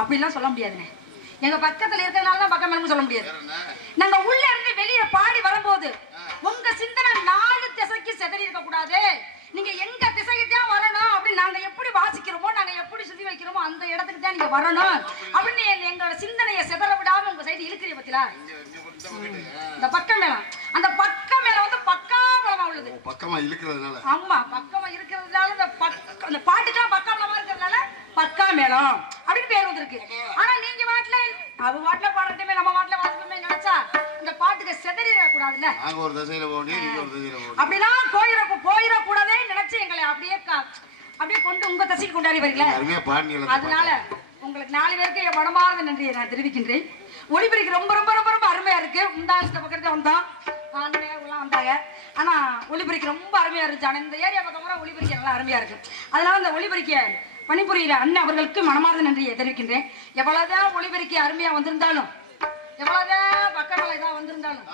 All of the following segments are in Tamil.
அப்படிலாம் சொல்ல முடியாதுண்ணே. எங்க பக்கத்துல இருக்கிறதுனால தான் பக்கம் மேலும் சொல்ல முடியாது. நாங்க உள்ள இருந்து வெளியே பாடி வரும்போது உங்க சிந்தனை 4 திசைக்கு செதறி இருக்க கூடாது. நீங்க எங்க திசைக்கு தான் வரணும் அப்படின்னு நாங்க எப்படி வாசிக்கிறோமோ நாங்க எப்படி சுத்தி வைக்கிறோமோ அந்த இடத்துக்கு தான் நீங்க வரணும் அப்படின்னு எங்களோட சிந்தனையை செதற விடாம உங்க சைடு இழுக்கிறீங்க பத்தியா. இந்த பக்கம் மேலம் அந்த பக்கம் மேல வந்து பக்காமலமா உள்ளது. பக்கமா இழுக்கிறதுனால ஆமா பக்கமா இருக்கிறதுனால அந்த பாட்டுக்கெல்லாம் பக்காமலமா இருக்கிறதுனால பக்கா மேளம் அப்படின்னு பேர் வந்திருக்கு. ஆனா நீங்க வாட்ல அது வாட்ல பாடட்டுமே நம்ம வாட்ல வாசிப்போமே நினைச்சா இந்த பாட்டுக்கு செதறிட கூடாதுல்ல. நாங்க ஒரு திசையில போறோம் நீங்க ஒரு திசையில போறீங்க. அப்படிலாம் போயிர கூடாதே நினைச்சு எங்களை அப்படியே கொண்டு உங்க திசைக்கு கொண்டாடி வரீங்களா. அதனால உங்களுக்கு 4 பேருக்கு என் மனமார்ந்த நன்றியை நான் தெரிவிக்கின்றேன். ஒளிபெருக்கு ரொம்ப ரொம்ப ரொம்ப ரொம்ப அருமையா இருக்கு. முந்தாஸ்த பக்கத்துல வந்தோம் எல்லாம் வந்தாங்க. ஆனா ஒளிபெருக்கு ரொம்ப அருமையா இருந்துச்சு. ஆனா இந்த ஏரியா பக்கம் ஒளிபெருக்கு நல்லா அருமையா இருக்கு. அதனால இந்த ஒளிபெருக்கிய பணிபுரிகிற அண்ணன் அவர்களுக்கு மனமார்ந்த நன்றியை தெரிவிக்கின்றேன். எவ்வளவுதான் ஒளிபெருக்கி அருமையா வந்திருந்தாலும் எவ்வளவுதான் பக்க மேல இதா வந்திருந்தாலும்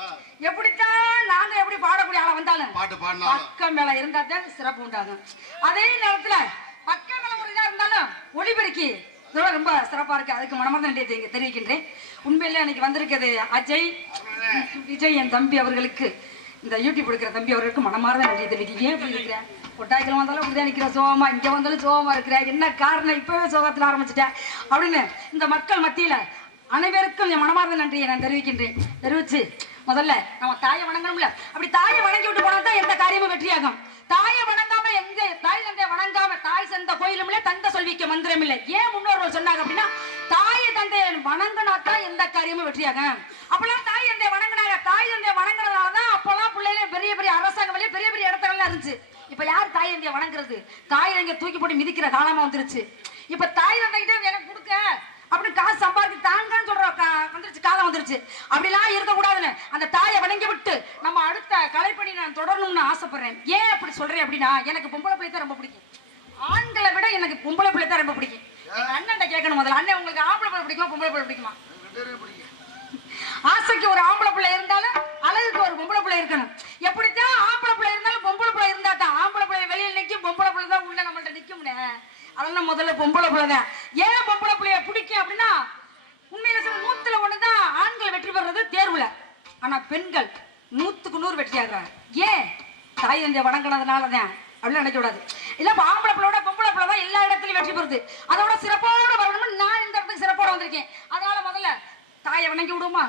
எப்படித்தான் நாங்க எப்படி பாடக்கூடிய ஆளா வந்தாலும் பக்க மேல இருந்தா தான் சிறப்பு உண்டாகும். அதே நேரத்துல பக்க மேல ஒரு இதா இருந்தாலும் ஒளிபெருக்கி இதோட ரொம்ப சிறப்பா இருக்கு. அதுக்கு மனமார்ந்த நன்றியை தெரிவிக்கின்றேன். உண்மையில அன்னைக்கு வந்திருக்கிறது அஜய் விஜய் என் தம்பி அவர்களுக்கு இந்த யூடியூப் எடுக்கிற தம்பி அவர்களுக்கு மனமார்ந்த நன்றியை தெரிவிக்கிறேன். ஏன் இப்படி இருக்கிறேன் கொட்டாய்க்கில் வந்தாலும் அப்படிதான் நிற்கிற சோகமா இங்க வந்தாலும் சோகமா இருக்கிற என்ன காரணம் இப்பவே சோகத்துல ஆரம்பிச்சுட்டேன் அப்படின்னு இந்த மக்கள் மத்தியில அனைவருக்கும் என் மனமார்ந்த நன்றியை நான் தெரிவிக்கின்றேன். தெரிவிச்சு முதல்ல நம்ம தாயை வணங்கணும்ல. அப்படி தாயை வணங்கி விட்டு போனா தான் எந்த காரியமும் வெற்றியாகும். தாயை வணங்காம எங்க தாய் தந்தையை வணங்காம தாய் சென்ற கோயிலும் இல்லை தந்த சொல்விக்க மந்திரம் இல்லை. ஏன் முன்னோர்கள் சொன்னாங்க அப்படின்னா தாயை தந்தையை வணங்கினாத்தான் எந்த காரியமும் வெற்றியாகும். அப்பெல்லாம் தாய் தந்தையை வணங்கினாங்க. தாய் தந்தையை வணங்கினதாலதான் அப்பெல்லாம் பிள்ளைங்க பெரிய பெரிய அரசாங்கம் பெரிய பெரிய இடத்துல இருந்துச்சு. இப்ப யார் தாய் தந்தையை வணங்குறது? தாய் தந்தையை தூக்கி போட்டு மிதிக்கிற காலமா வந்துருச்சு. இப்ப தாய் தந்தைகிட்ட எனக்கு கொடுக்க அப்படின்னு காசு சம்பாதிச்சு தாங்கன்னு சொல்ற வந்துருச்சு காலம் வந்துருச்சு. அப்படிலாம் இருக்கக்கூடாதுன்னு அந்த தாயை வணங்கி விட்டு நம்ம அடுத்த கலைப்பணி நான் தொடரணும்னு ஆசைப்படுறேன். ஏன் அப்படி சொல்றேன் அப்படின்னா எனக்கு பொம்பளை பிள்ளை தான் ரொம்ப பிடிக்கும். ஆண்களை விட எனக்கு பொம்பளை பிள்ளை தான் ரொம்ப பிடிக்கும். எங்க அண்ணன் கேட்கணும் முதல்ல, அண்ணன் உங்களுக்கு ஆம்பளை பிள்ளை பிடிக்குமா பொம்பளை பிள்ளை பிடிக்குமா? ஆசைக்கு ஒரு ஆம்பளை பிள்ளை இருந்தாலும் அழகுக்கு ஒரு பொம்பளை பிள்ளை இருக்கணும். எப்படித்தான் ஆம்பளை பிள்ளை இருந்தாலும் பொம்பளை பிள்ளை இருந்தா தான் ஆம்பளை பிள்ளை வெளியில் நிற்கும் பொம்பளை பிள்ளை தான் உள்ள நம்மள்ட்ட நிற்கும்னு. அதெல்லாம் முதல்ல பொம்பளை பிள்ளை தான். ஏன் பொம்பளை பிள்ளைய பிடிக்கும் அப்படின்னா உண்மையில சொல்ல 100ல் 1 தான் ஆண்கள் வெற்றி பெறுறது தேர்வுல. ஆனா பெண்கள் 100க்கு 100 வெற்றி ஆகுறாங்க. ஏன்? தாய் தந்தையை வணங்கினதுனாலதான் அப்படின்னு நினைக்க கூடாது. இல்ல ஆம்பளை பிள்ளையோட பொம்பளை பிள்ளை தான் எல்லா இடத்துலயும் வெற்றி பெறுது. அதோட சிறப்போட வரணும்னு நான் இந்த இடத்துக்கு சிறப்போட வந்திருக்கேன். அதனால முதல்ல தாயை வணங்கி விடுமா.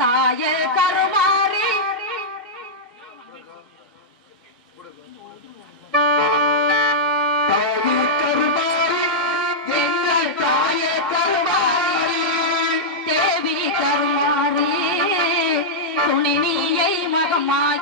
தாயே கருமாரி எங்கள் தாயே கருமாரி தேவி கருமாரி துணினியை மகமாய்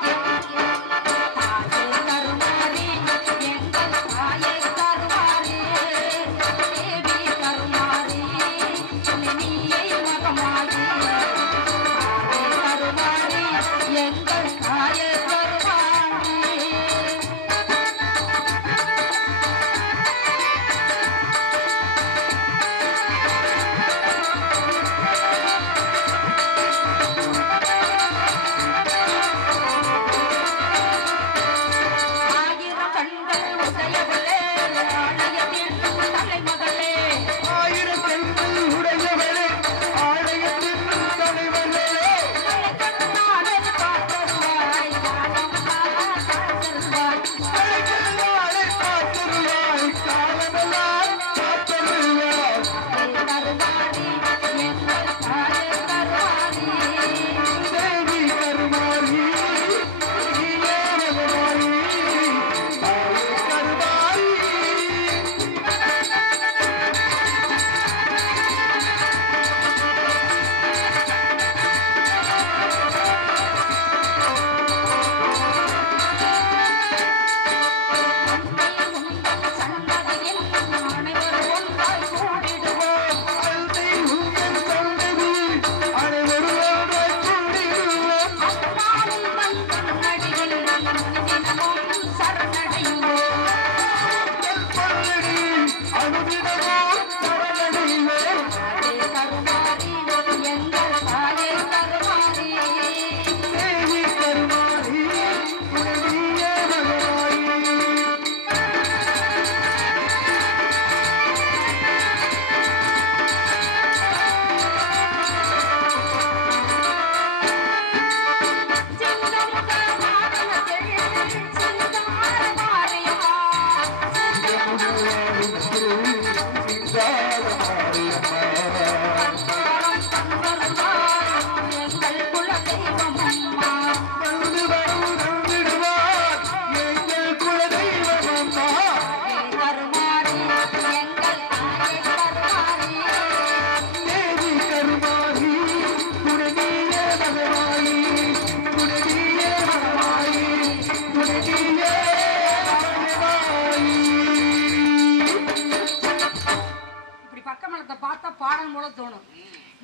பாடணும் போல தோணும்.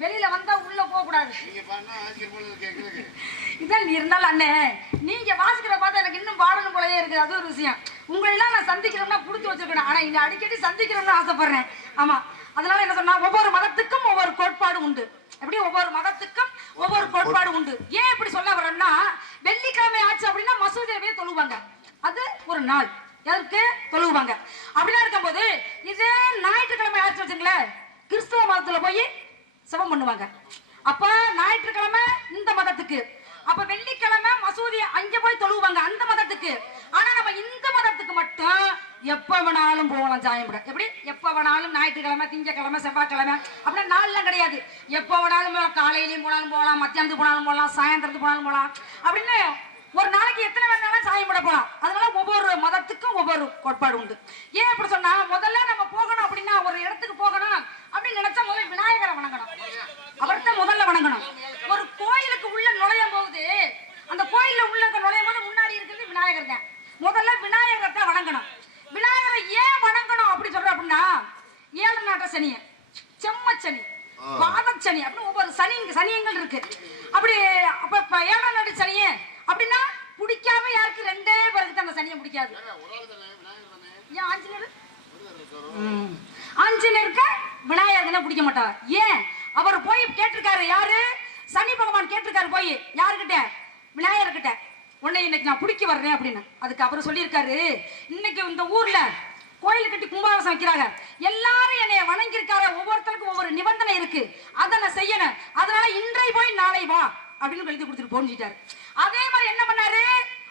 வெளியில வந்தா உள்ள போக கூடாது. இதான் இருந்தாலும் அண்ணே நீங்க வாசிக்கிற பார்த்தா எனக்கு இன்னும் பாடணும் போலயே இருக்குது. அது ஒரு விஷயம். உங்களை எல்லாம் நான் சந்திக்கிறோம்னா கொடுத்து வச்சிருக்கேன். ஆனா இங்க அடிக்கடி சந்திக்கிறோம்னு ஆசைப்படுறேன். ஆமா, அதனால என்ன சொன்னா ஒவ்வொரு மதத்துக்கும் ஒவ்வொரு கோட்பாடு உண்டு. எப்படி ஒவ்வொரு மதத்துக்கும் ஒவ்வொரு கோட்பாடு உண்டு. ஏன் இப்படி சொல்ல வரேன்னா, வெள்ளிக்கிழமை ஆச்சு அப்படின்னா மசூதியவே தொழுவாங்க. அது ஒரு நாள் எதற்கு தொழுவாங்க. அப்படிலாம் இருக்கும்போது இதே ஞாயிற்றுக்கிழமை ஆச்சு வச்சுங்களேன், கிறிஸ்துவ மதத்துல போய் செபம் பண்ணுவாங்க. அப்ப ஞாயிற்றுக்கிழமை இந்த மதத்துக்கு, அப்ப வெள்ளிக்கிழமை மசூதி அங்க போய் தொழுவாங்க அந்த மதத்துக்கு. ஆனா நம்ம இந்த மதத்துக்கு மட்டும் எப்ப வேணாலும் போகலாம் சாயம்பட. எப்படி எப்ப வேணாலும் ஞாயிற்றுக்கிழமை, திங்கக்கிழமை, செவ்வாய்க்கிழமை அப்படின்னா நாள்லாம் கிடையாது. எப்ப வேணாலும் காலையிலயும் போனாலும் போகலாம், மத்தியானத்துக்கு போனாலும் போகலாம், சாயந்தரத்துக்கு போனாலும் போகலாம். அப்படின்னு ஒரு நாளைக்கு எத்தனை வேணாலும் சாயம் பட போகலாம். அதனால ஒவ்வொரு மதத்துக்கும் ஒவ்வொரு கோட்பாடு உண்டு. ஏன் அப்படி சொன்னா, முதல்ல நம்ம போகணும் அப்படின்னா ஒரு இடத்துக்கு போகணும் அப்படின்னு நினைச்சா முதல்ல விநாயகரை வணங்கணும். அவர்தான் முதல்ல வணங்கணும். ஒரு கோயிலுக்கு உள்ள நுழையும் போது, அந்த கோயில்ல உள்ள நுழையும் போது முன்னாடி இருக்கிறது விநாயகர் தான். முதல்ல விநாயகரை தான் வணங்கணும். விநாயகரை ஏன் வணங்கணும் அப்படி சொல்ற அப்படின்னா, 7 நாட்ட சனி, செம்மச்சனி, பாதச்சனி அப்படின்னு ஒவ்வொரு சனியங்கள் இருக்கு. அப்படி அப்ப 7 நாட்டு சனியே அப்படின்னா பிடிக்காம யாருக்கு 2 பேருக்கு அந்த சனியை பிடிக்காது. ஏன் ஆஞ்சநேயருக்கு விநாயகர் பிடிக்க மாட்டார். ஏன் அவர் போய் கேட்டிருக்காரு, யாரு சனி பகவான் கேட்டிருக்காரு போய் யாருக்கிட்ட, விநாயகர் கிட்ட, உன்னை இன்னைக்கு நான் பிடிக்க வர்றேன் அப்படின்னு. அதுக்கு அவர் சொல்லியிருக்காரு, இன்னைக்கு இந்த ஊர்ல கோயில் கட்டி கும்பாபிஷேகம் வைக்கிறாங்க, எல்லாரும் என்னைய வணங்கியிருக்காரு, ஒவ்வொருத்தருக்கும் ஒவ்வொரு நிபந்தனை இருக்கு, அதை நான் செய்யணும், அதனால இன்றை போய் நாளை வா அப்படின்னு எழுதி கொடுத்துட்டு போஞ்சிட்டாரு. அதே மாதிரி என்ன பண்ணாரு,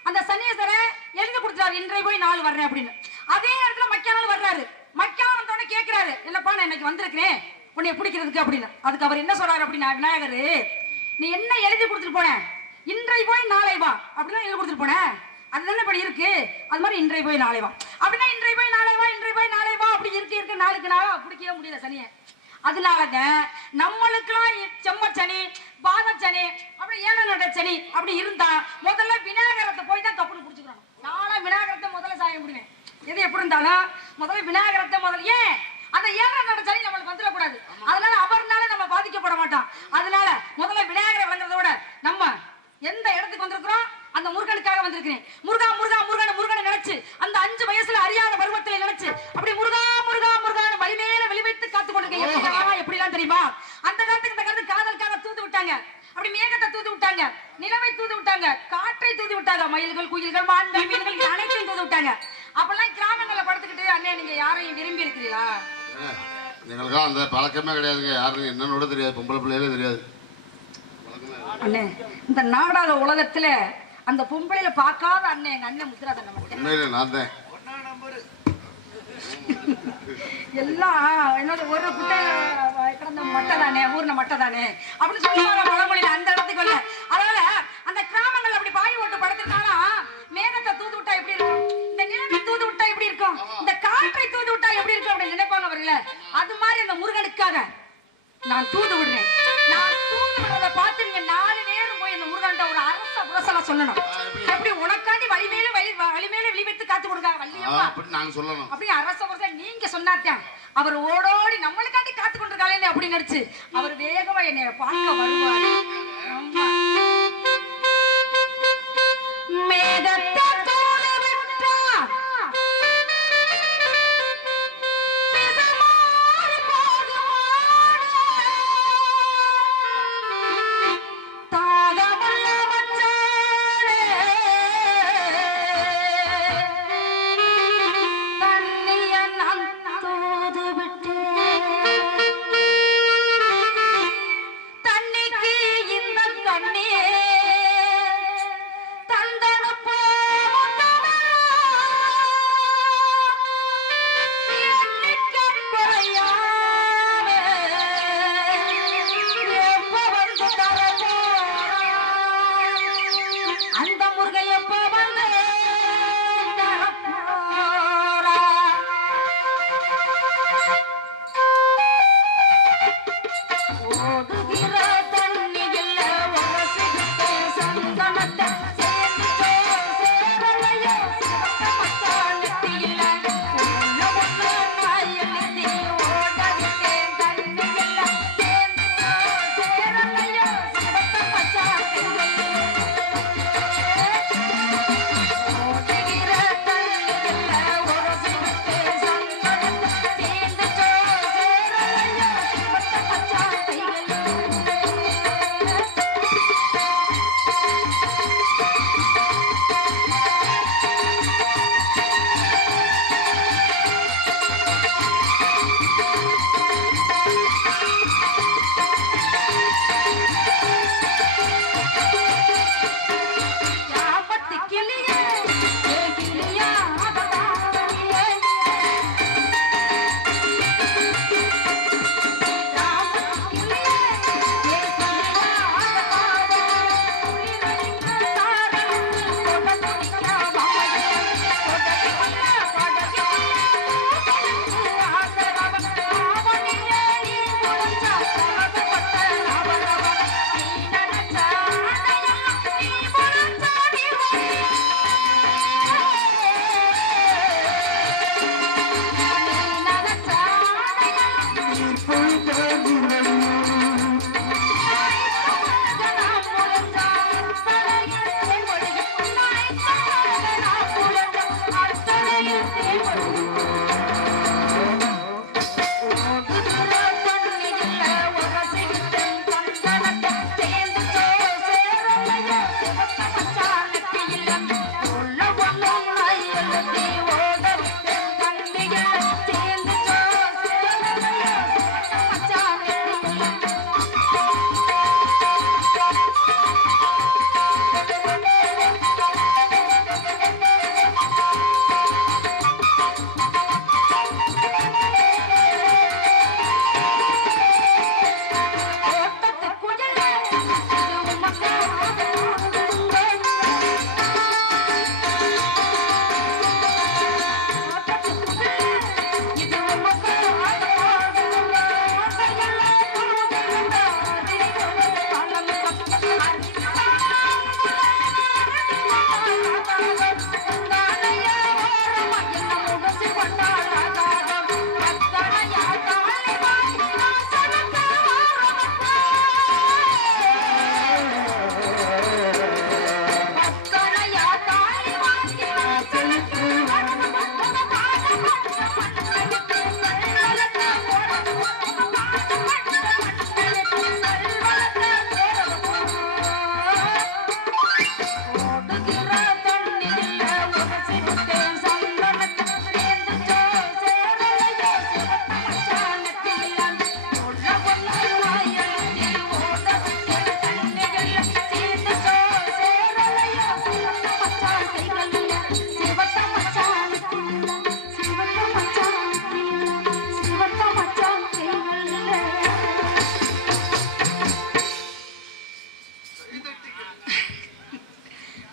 அந்த சனீஸ்வர எழுதி கொடுத்தாரு, இன்றை போய் நாள் வர்றேன் அப்படின்னு. அதே இடத்துல மக்கியானாலும் வர்றாரு. மக்கியானம் வந்தோடனே கேட்கிறாரு, என்னப்பா நான் இன்னைக்கு வந்திருக்கிறேன் உன்னை பிடிக்கிறதுக்கு அப்படின்னு. அதுக்கு அவர் என்ன சொல்றாரு அப்படின்னா, விநாயகர் நீ என்ன எழுதி கொடுத்துட்டு போன, இன்றை போய் நாளை வா அப்படின்னா எழுதி கொடுத்துட்டு போன, அதுதானே இப்படி இருக்கு, அது மாதிரி இன்றை போய் நாளை வா அப்படின்னா இன்றை போய் நாளை வா, இன்றை போய் நாளை வா அப்படி இருக்கு நாளுக்கு நாளா பிடிக்கவே முடியல சனியை. அதனாலங்க நம்மளுக்கெல்லாம் செம்மச்சனி, பாதச்சனி, அப்படி 7 நாட்ட சனி அப்படி இருந்தா முதல்ல விநாயகரத்தை போய் தான் கப்புனு பிடிச்சுக்கணும். நானும் விநாயகரத்தை முதல்ல சாய முடிவேன். எது எப்படி இருந்தாலும் முதல்ல விநாயகரத்தை முதல்ல, ஏன் அந்த 7 நாட்ட சனி நம்மளுக்கு வந்துடக்கூடாது. அதனால அவர்னால நம்ம பாதிக்கப்பட மாட்டோம். அதனால முதல்ல விநாயகரை வளர்ந்ததோட நம்ம எந்த இடத்துக்கு வந்திருக்கிறோம், அந்த முருகனுக்காக வந்திருக்கிறேன். முருகா முருகா முருகனை முருகனை நினைச்சு, அந்த 5 வயசுல அறியாத பருவத்துல நினைச்சு அப்படி முருகா முருகா முருகான வலிமேல வெளிவைத்து காத்து கொண்டிருக்கேன். எப்படிலாம் தெரியுமா, அந்த காலத்துக்கு இந்த காலத்து காதலுக்காக தூது விட்டாங்க. அப்படி மேகத்தை தூது விட்டாங்க, நிலவை தூது விட்டாங்க, காற்றை தூது விட்டாங்க, மயில்கள், குயில்கள், மான்கள், மீன்கள் அனைத்தையும் தூது விட்டாங்க. அப்பெல்லாம் கிராமங்கள்ல படுத்துக்கிட்டு, அண்ணே நீங்க யாரையும் விரும்பி இருக்கிறீங்களா? எங்களுக்கா அந்த பழக்கமே கிடையாதுங்க. யாரும் என்னன்னோட தெரியாது, பொம்பளை பிள்ளைகளே தெரியாது. அண்ணே இந்த நாடக உலகத்துல அந்த பொம்பளையில பார்க்காத அண்ணன் எங்க அண்ணன் முத்துராதன் நான் தான் எல்லாம் என்னோட ஒரு குட்டை கிடந்த மட்டை தானே, ஊர்ன மட்டை தானே அப்படின்னு சொல்லுவாங்க பழமொழியில அந்த இடத்துக்கு இல்ல. அதனால அந்த கிராமங்கள் அப்படி பாய் ஓட்டு படுத்திருந்தாலும் மேகத்தை தூது விட்டா எப்படி இருக்கும், இந்த நிலத்தை தூது விட்டா எப்படி இருக்கும், இந்த காற்றை தூது விட்டா எப்படி இருக்கும் அப்படின்னு நினைப்பாங்க அவர்கள. அது மாதிரி அந்த முருகனுக்காக நான் தூது விடுறேன். நான் தூது விடுறத பார்த்து நீங்க 4 நேரம் போய் இந்த முருகன்ட்ட ஒரு அரச புரசலா சொல்லணும். எப்படி உனக்காண்டி வலிமேல வெளி வைத்து காத்து கொடுக்க வள்ளியம்மா அப்படி நாங்க சொல்லணும். அப்படி அரச புரச நீங்க சொன்னாத்தான் அவர் ஓடோடி நம்மளுக்காண்டி காத்து கொண்டிருக்காளே அப்படி நினைச்சு அவர் வேகமா என்னை பார்க்க வருவாரு. மேகத்தை தூது விட்டா தன்னிக்கு இந்த கண்ணே தந்தன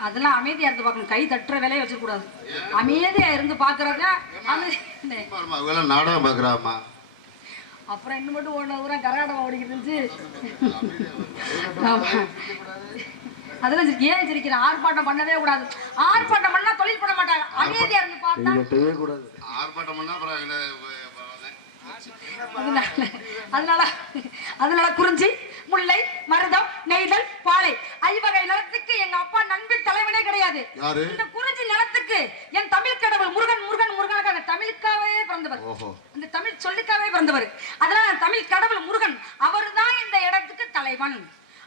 அதெல்லாம் அமைதியா இருந்து பார்க்கணும். கை தட்டுற வேலையை வச்சிடக்கூடாது. அமைதியா இருந்து பாக்குறத நாடகம் பாக்குறாமா. அப்புறம் இன்னும் மட்டும் ஒன்று ஊரா கரகாட்டம் ஓடிக்கிட்டு அதெல்லாம் ஏன் சிரிக்கிறேன்? ஆர்ப்பாட்டம் பண்ணவே கூடாது. ஆர்ப்பாட்டம் பண்ணா தொழில் பண்ண மாட்டாங்க. அமைதியா இருந்து பார்த்தா ஆர்ப்பாட்டம் பண்ணா அதனால அதனால குறிஞ்சி, முல்லை, மருதம், நெய்தல், பாலை ஐவகை நிலத்துக்கு எங்க அப்பா நண்பின் தலைவனே கிடையாது. இந்த குறிஞ்சி நிலத்துக்கு என் தமிழ் கடவுள் முருகன் முருகன் முருகனுக்காக தமிழுக்காவே பிறந்தவர். அந்த தமிழ் சொல்லுக்காவே பிறந்தவர். அதனால தமிழ் கடவுள் முருகன் அவர்தான் இந்த இடத்துக்கு தலைவன்.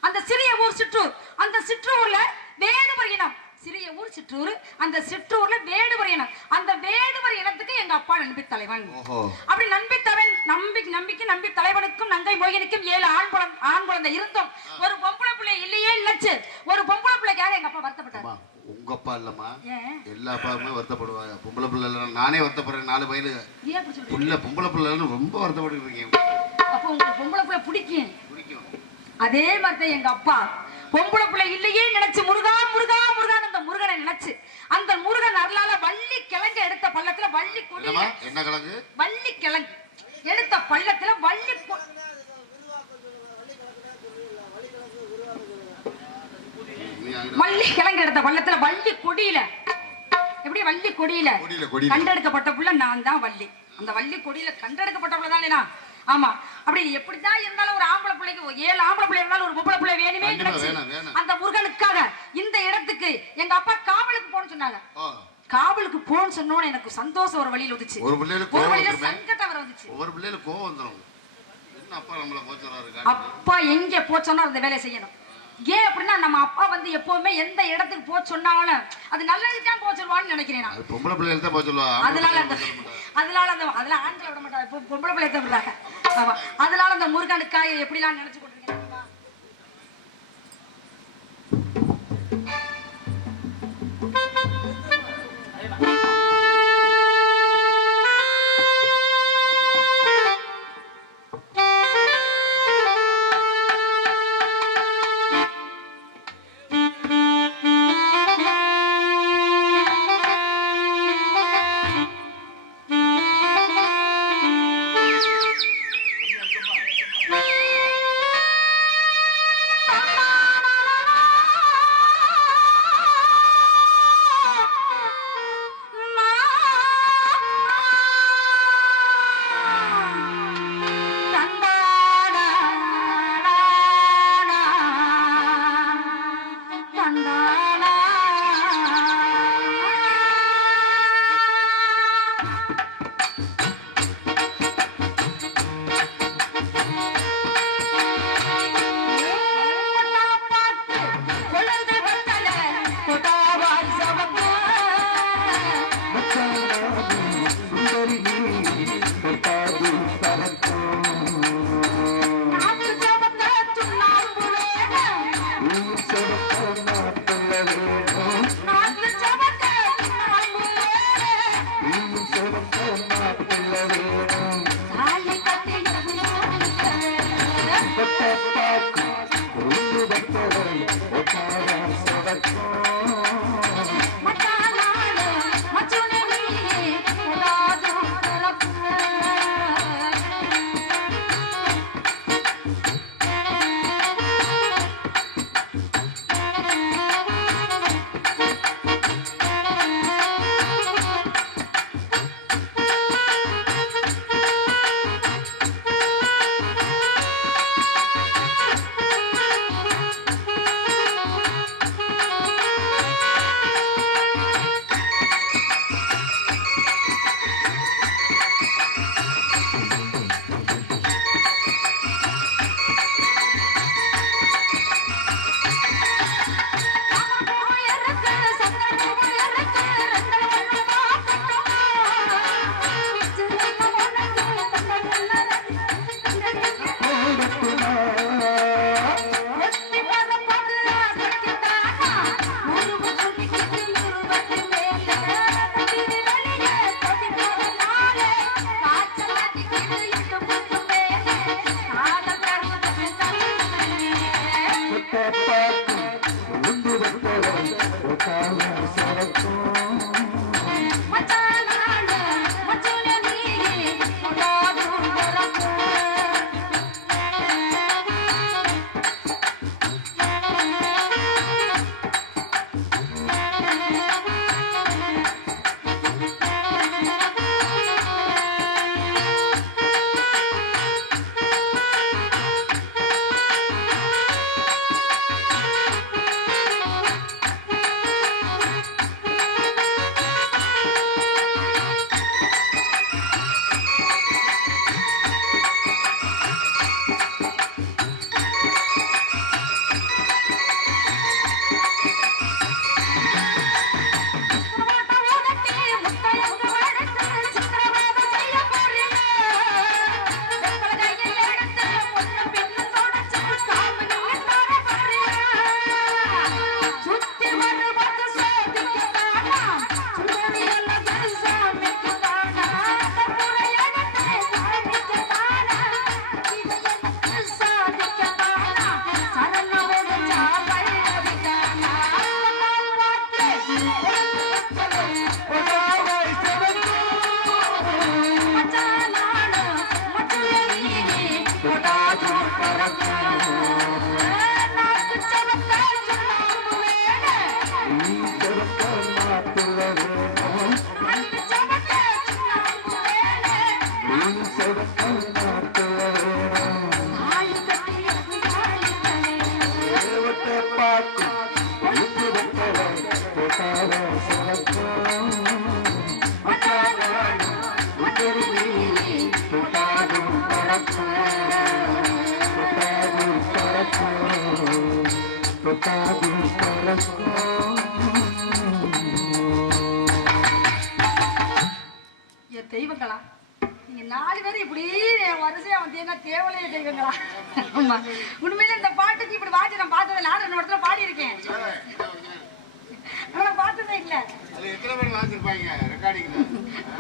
அந்த சிறிய ஊர் சிற்றூர், அந்த சிற்றூர்ல வேடுவர் இனம், சிறிய ஊர் சிற்றூர், அந்த சிற்றூர்ல வேடுவர் இனம், அந்த வேடுவர் இனத்துக்கு எங்க அப்பா நம்பி தலைவன். அப்படி நம்பி தலைவனுக்கும் நங்கை மோகினிக்கும் 7 ஆண் குழந்தை இருந்தோம். ஒரு பொம்பளை பிள்ளை இல்லையே நினைச்சு ஒரு பொம்பளை பிள்ளைக்காக எங்க அப்பா வருத்தப்பட்டார். உங்க அப்பா இல்லம்மா, எல்லா அப்பாவுமே வருத்தப்படுவாங்க. பொம்பளை பிள்ளை நானே வருத்தப்படுறேன். 4 வயது பொம்பளை பிள்ளைன்னு ரொம்ப வருத்தப்பட்டு இருக்கீங்க. அப்போ உங்களுக்கு பொம்பளை பிள்ளை பிடிக்கும். அதே மாதிரிதான் எங்க அப்பா பொம்பளை பிள்ளை இல்லையே நினைச்சு முருகா முருகா முருகான் அந்த முருகனை நினைச்சு அந்த முருகன் அருளால வள்ளி கிழங்கு எடுத்த பள்ளத்துல வள்ளி கொடி, என்ன கிழங்கு? வள்ளி கிழங்கு எடுத்த பள்ளத்துல வள்ளி கிழங்கு எடுத்த பள்ளத்துல வள்ளி கொடியில, எப்படி வள்ளி கொடியில கண்டெடுக்கப்பட்ட புள்ள நான் தான் வள்ளி. அந்த வள்ளி கொடியில கண்டெடுக்கப்பட்ட புள்ள தானே நான். ஆமா, அப்படி எப்படிதான் இருந்தாலும் ஒரு ஆம்பளை பிள்ளைக்கு 7 ஆம்பளை பிள்ளை இருந்தாலும் ஒரு பொம்பளை பிள்ளை வேணுமே. அந்த முருகனுக்காக இந்த இடத்துக்கு எங்க அப்பா காவலுக்கு போன்னு சொன்னாங்க. காவலுக்கு போன்னு சொன்னோன்னு எனக்கு சந்தோஷம் ஒரு வழியில வந்துச்சு, ஒரு வழியில சங்கடம் வர வந்துச்சு. ஒரு பிள்ளைல கோவம் வந்துரும். என்ன அப்பா நம்மள போச்சறாரு? அப்பா எங்க போச்சோன்னா அந்த வேலையை செய்யணும். ஏன் அப்படின்னா நம்ம அப்பா வந்து எப்பவுமே எந்த இடத்துக்கு போக சொன்னாலும் அது நல்லதுதான் போக சொல்லுவான்னு நினைக்கிறேன் நான். பொம்பளை பிள்ளைகள் தான் போக சொல்லுவா. அதனால ஆண்களை விட மாட்டாங்க, பொம்பளை பிள்ளைய தான் விடுறாங்க. அதனால அந்த முருகனுக்காக எப்படிலாம் நினைச்சு கொண்டிருக்கேன். தெய்வங்களா நீங்க 4 பேரும் இப்படி வரிசையா வந்தீங்கன்னா தேவலையே தெய்வங்களா. ஆமா உண்மையில இந்த பாட்டுக்கு இப்படி வாட்சி நான் பார்த்தது நான் 2 இடத்துல பாடி இருக்கேன். பார்த்ததே இல்ல.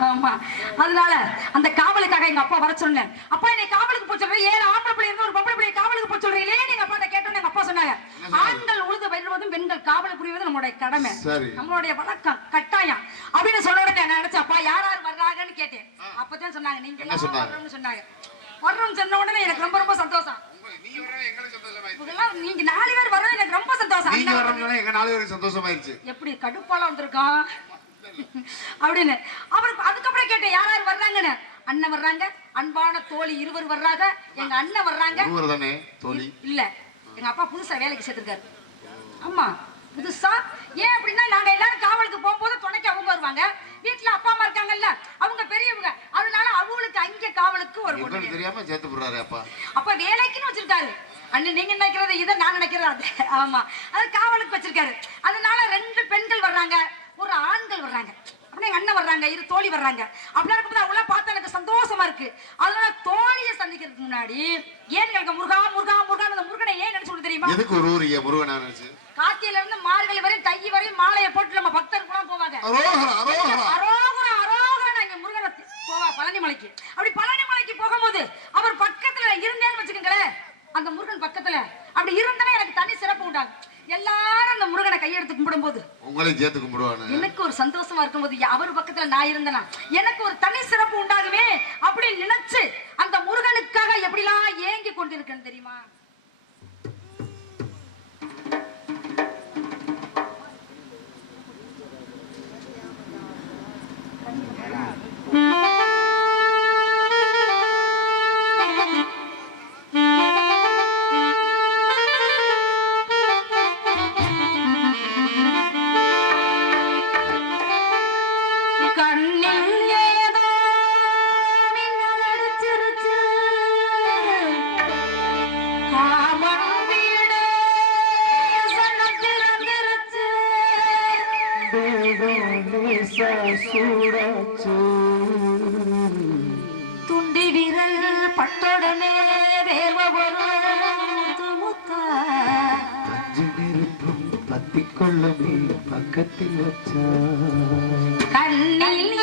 ஆமா அதனால அந்த காவலுக்காக எங்க அப்பா வர சொன்னேன். அப்பா என்னை காவலுக்கு போக சொல்றேன். 7 ஆம்பளை பிள்ளை இருந்து ஒரு பொம்பளை பிள்ளை காவலுக்கு போக சொல்றீங்களே எங்க அப்பா கேட்டோன்னு எங்க அப்பா சொன்னாங்க ஆண்கள் உழுது வருவதும் பெண்கள் காவல் புரிவது நம்மளுடைய கடமை நம்மளுடைய வழக்கம் கட்டாயம் அப்படின்னு சொன்ன உடனே நான் நினைச்சேன் அப்பா யார் யார் வர்றாங்கன்னு கேட்டேன். அப்பதான் சொன்னாங்க நீங்க வர்றோம்னு சொன்னாங்க. வர்றோம்னு சொன்ன உடனே எனக்கு ரொம்ப ரொம்ப சந்தோஷம். நீங்க 4 பேர் வர்றது எனக்கு ரொம்ப சந்தோஷம். நீங்க வர்றதுனால எங்க 4 பேருக்கு சந்தோஷமாயிருச்சு. எப்படி கடுப்பால வந்திருக்கான் அப்படின்னு அவருக்கு அதுக்கப்புறம் கேட்டேன் யார் யார் வர்றாங்கன்னு. அண்ணன் வர்றாங்க, அன்பான தோழி 2 வர்றாங்க, எங்க அண்ணன் வர்றாங்க. தானே தோழி இல்ல எங்க அப்பா புதுசா வேலைக்கு சேர்த்திருக்காரு. ஆமா புதுசா. ஏன் அப்படின்னா நாங்க எல்லாரும் காவலுக்கு போகும்போது துணைக்கு அவங்க வருவாங்க. வீட்டுல அப்பா அம்மா இருக்காங்கல்ல அவங்க பெரியவங்க அதனால அவங்களுக்கு அங்க காவலுக்கு ஒரு தெரியாம சேர்த்து போடுறாரு அப்பா. அப்ப வேலைக்குன்னு வச்சிருக்காரு. அண்ணன் நீங்க நினைக்கிறது இதை நான் நினைக்கிறது அது. ஆமா அது காவலுக்கு வச்சிருக்காரு. அதனால 2 பெண்கள் வர்றாங்க, ஒரு ஆண்கள் வர்றாங்க, அப்படியே எங்க அண்ணன் வர்றாங்க, 2 தோழி வர்றாங்க. அப்படிலாம் இருக்கும்போது அவங்கள பார்த்தா எனக்கு சந்தோஷமா இருக்கு. அதனால தோழியை சந்திக்கிறதுக்கு முன்னாடி ஏன் எனக்கு முருகா முருகா முருகா அந்த முருகனை ஏன் நினைச்சு தெரியுமா? எதுக்கு ஒரு ஊரிய முருகனா நினைச்சு கார்த்திகையில இருந்து மார்கழி வரை தை வரை மாலையை போட்டு நம்ம பக்தர்கள் போவாங்க. அரோகரா அரோகரா இங்க முருகனை போவா பழனி மலைக்கு. அப்படி பழனி மலைக்கு போகும்போது அவர் பக்கத்துல இருந்தேன்னு வச்சுக்கோங்களேன். அந்த முருகன் பக்கத்துல அப்படி இருந்தாலே எனக்கு தனி சிறப்பு உண்டாகும். எல்லாரும் அந்த முருகனை கையெடுத்து கும்பிடும் போது உங்களையும் சேர்த்து கும்பிடுவாங்க. எனக்கு ஒரு சந்தோஷமா இருக்கும்போது அவர் பக்கத்துல நான் இருந்தேனா எனக்கு ஒரு தனி சிறப்பு உண்டாகுமே அப்படின்னு நினைச்சு அந்த முருகனுக்காக எப்படிலாம் ஏங்கி கொண்டிருக்கேன்னு தெரியுமா? துண்டி விரல் பட்டோடனே பத்திக்கொள்ளுமே பக்கத்தில் வச்சா கண்ணில்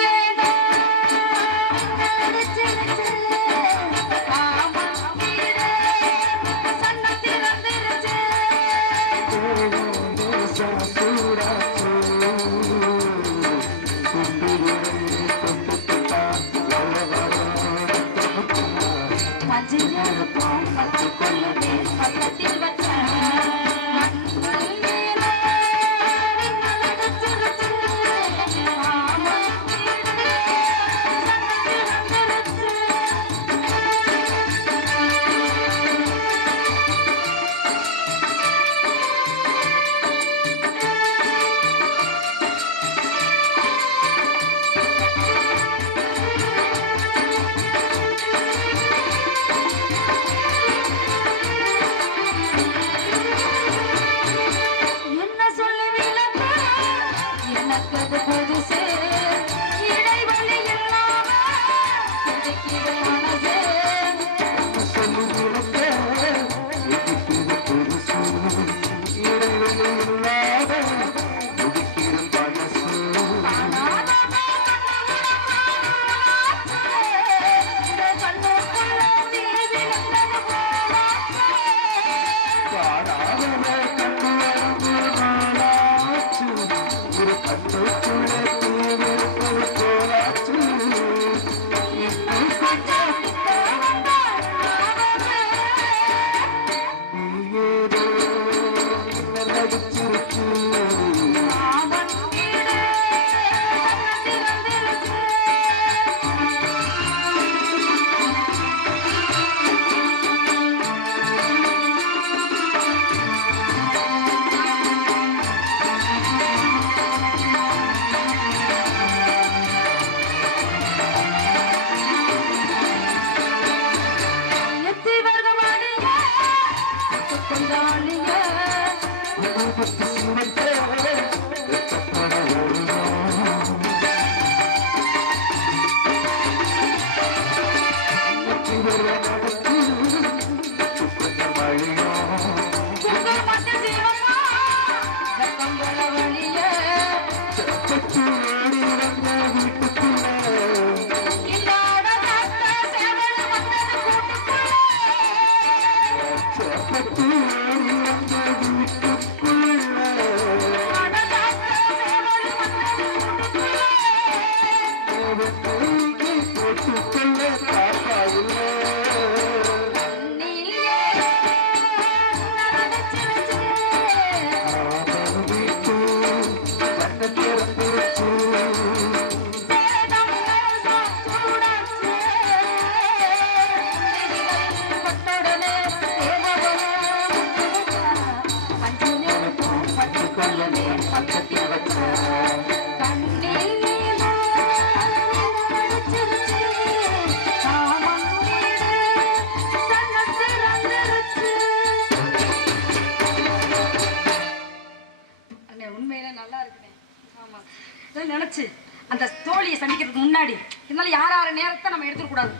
பின்னாடி. இருந்தாலும் யார் நேரத்தை நம்ம எடுத்துக்க கூடாது.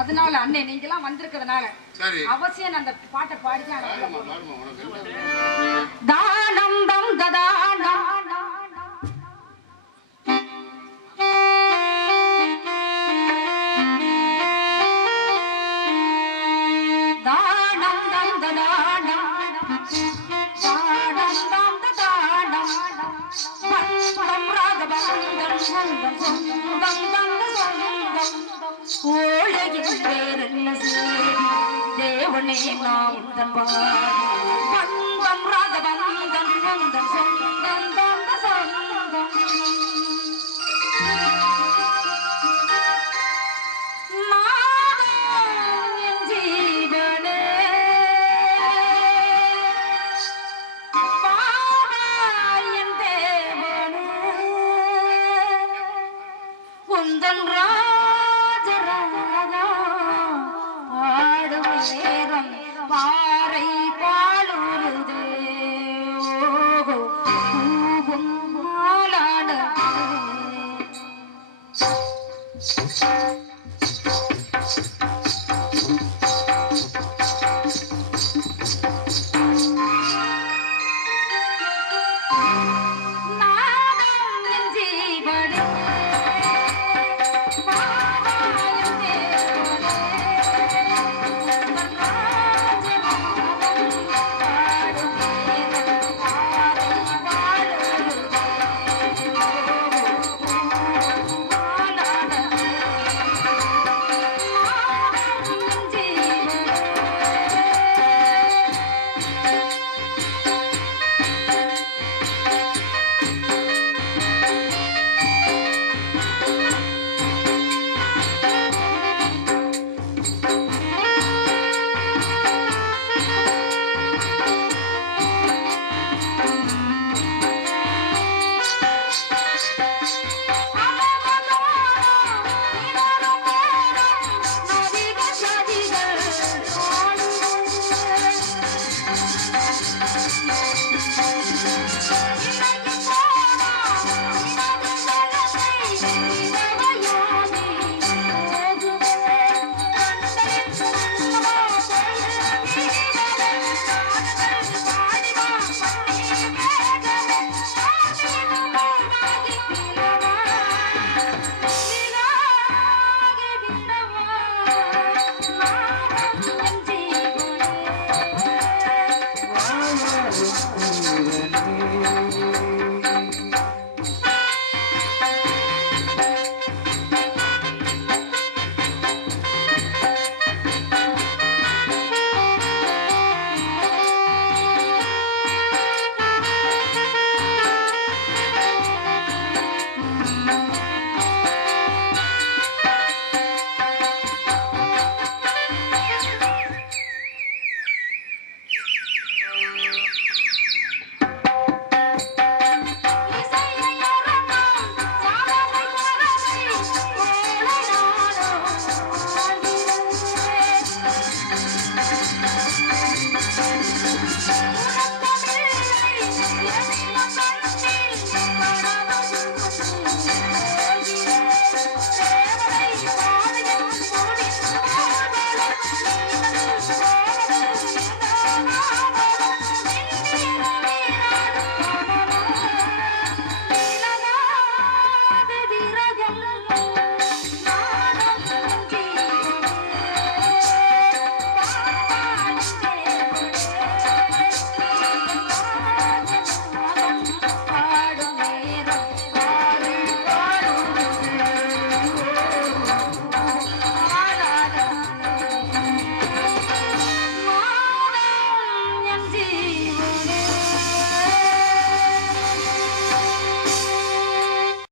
அதனால அண்ணே நீங்க எல்லாம் வந்திருக்கிறதுனால அவசியம் நான் அந்த பாட்டை பாடிதான் தானம் தம் ததானா தானம் தம் ததானா தானம் தம் ததானா பந்தம் ராகபந்தம் சொந்தம் சொந்தம் தந்த சொந்தம் ஓழகின் பேரன்ன தேவனே நான் உந்தன் பந்தம் ராகபந்தம் சொந்தம் சொந்தம் தந்த சொந்தம் நாதம் என் ஜீவனே பாவா என் தேவனே உந்தன் நேரம் பாறை பாலுருதே ஓகோ பூவும் மாலாட நாதம் என் ஜீவனே ஜீவனே